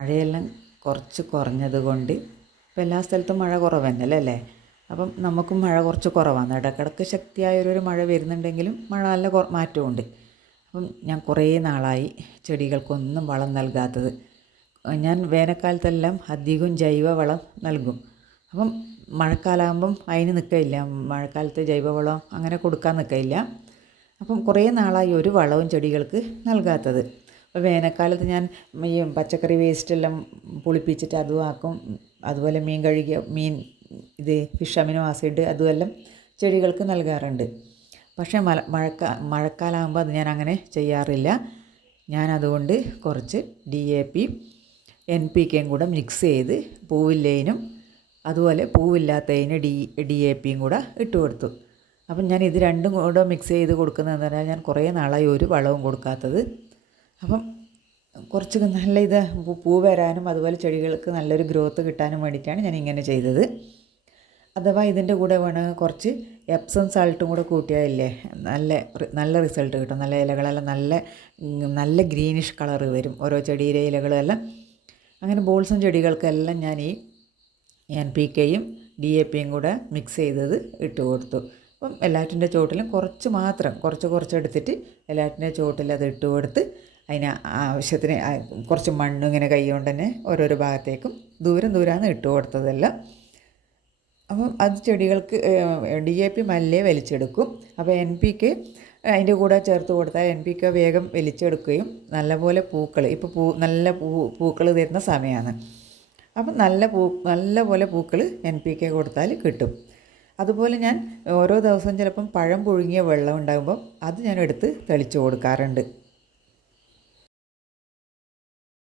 മഴയെല്ലാം കുറച്ച് കുറഞ്ഞത് കൊണ്ട് ഇപ്പോൾ എല്ലാ സ്ഥലത്തും മഴ കുറവ് തന്നെയല്ലേ അല്ലേ. അപ്പം നമുക്കും മഴ കുറച്ച് കുറവാണ്. ഇടയ്ക്കിടയ്ക്ക് ശക്തിയായൊരു മഴ വരുന്നുണ്ടെങ്കിലും മഴ നല്ല മാറ്റമുണ്ട്. അപ്പം ഞാൻ കുറേ നാളായി ചെടികൾക്കൊന്നും വളം നൽകാത്തത്. ഞാൻ വേനൽക്കാലത്തെല്ലാം അധികം ജൈവവളം നൽകും. അപ്പം മഴക്കാലമാകുമ്പം അതിന് നിൽക്കില്ല, മഴക്കാലത്ത് ജൈവവളം അങ്ങനെ കൊടുക്കാൻ നിൽക്കില്ല. അപ്പം കുറേ നാളായി ഒരു വളവും ചെടികൾക്ക് നൽകാത്തത്. അപ്പോൾ വേനൽക്കാലത്ത് ഞാൻ ഈ പച്ചക്കറി വേസ്റ്റെല്ലാം പുളിപ്പിച്ചിട്ട് അതും ആക്കും. അതുപോലെ മീൻ കഴുകിയ ഫിഷ് അമിനോ ആസിഡ് അതുമെല്ലാം ചെടികൾക്ക് നൽകാറുണ്ട്. പക്ഷേ മഴക്കാലമാകുമ്പോൾ അത് ഞാൻ അങ്ങനെ ചെയ്യാറില്ല. ഞാനതുകൊണ്ട് കുറച്ച് DAP NPKയും കൂടെ മിക്സ് ചെയ്ത് പൂവില്ലേനും അതുപോലെ പൂവില്ലാത്തതിന് DAPയും കൂടെ ഇട്ട് കൊടുത്തു. അപ്പം ഞാൻ ഇത് രണ്ടും കൂടെ മിക്സ് ചെയ്ത് കൊടുക്കുന്നതെന്ന് പറഞ്ഞാൽ ഞാൻ കുറേ നാളായി ഒരു വളവും കൊടുക്കാത്തത്. അപ്പം കുറച്ച് നല്ല പൂ വരാനും അതുപോലെ ചെടികൾക്ക് നല്ലൊരു ഗ്രോത്ത് കിട്ടാനും വേണ്ടിയിട്ടാണ് ഞാൻ ഇങ്ങനെ ചെയ്തത്. അഥവാ ഇതിൻ്റെ കൂടെ വേണമെങ്കിൽ കുറച്ച് എപ്സം സാൾട്ടും കൂടെ കൂട്ടിയാലേ നല്ല റിസൾട്ട് കിട്ടും. നല്ല ഇലകളെല്ലാം നല്ല ഗ്രീനിഷ് കളറ് വരും ഓരോ ചെടിയിലെ ഇലകളെല്ലാം. അങ്ങനെ ബോൾസം ചെടികൾക്കെല്ലാം ഞാൻ ഈ NPKയും DAPയും കൂടെ മിക്സ് ചെയ്തത് ഇട്ട് കൊടുത്തു. അപ്പം എല്ലാറ്റിൻ്റെ ചുവട്ടിലും കുറച്ച് എടുത്തിട്ട് എല്ലാറ്റിൻ്റെ ചുവട്ടിൽ അത് ഇട്ട് കൊടുത്ത് അതിന് ആവശ്യത്തിന് കുറച്ച് മണ്ണ് ഇങ്ങനെ കൈ കൊണ്ട് തന്നെ ഓരോരോ ഭാഗത്തേക്കും ദൂരാണ് ഇട്ട് കൊടുത്തതെല്ലാം. അപ്പം അത് ചെടികൾക്ക് DAP മെല്ലെ വലിച്ചെടുക്കും. അപ്പോൾ NPK അതിൻ്റെ കൂടെ ചേർത്ത് കൊടുത്താൽ NPK വേഗം വലിച്ചെടുക്കുകയും നല്ലപോലെ നല്ല പൂക്കൾ തരുന്ന സമയമാണ്. അപ്പം നല്ലപോലെ പൂക്കൾ NPK കൊടുത്താൽ കിട്ടും. അതുപോലെ ഞാൻ ഓരോ ദിവസവും ചിലപ്പം പഴം പുഴുങ്ങിയ വെള്ളം ഉണ്ടാകുമ്പം അത് ഞാൻ എടുത്ത് തെളിച്ച് കൊടുക്കാറുണ്ട്.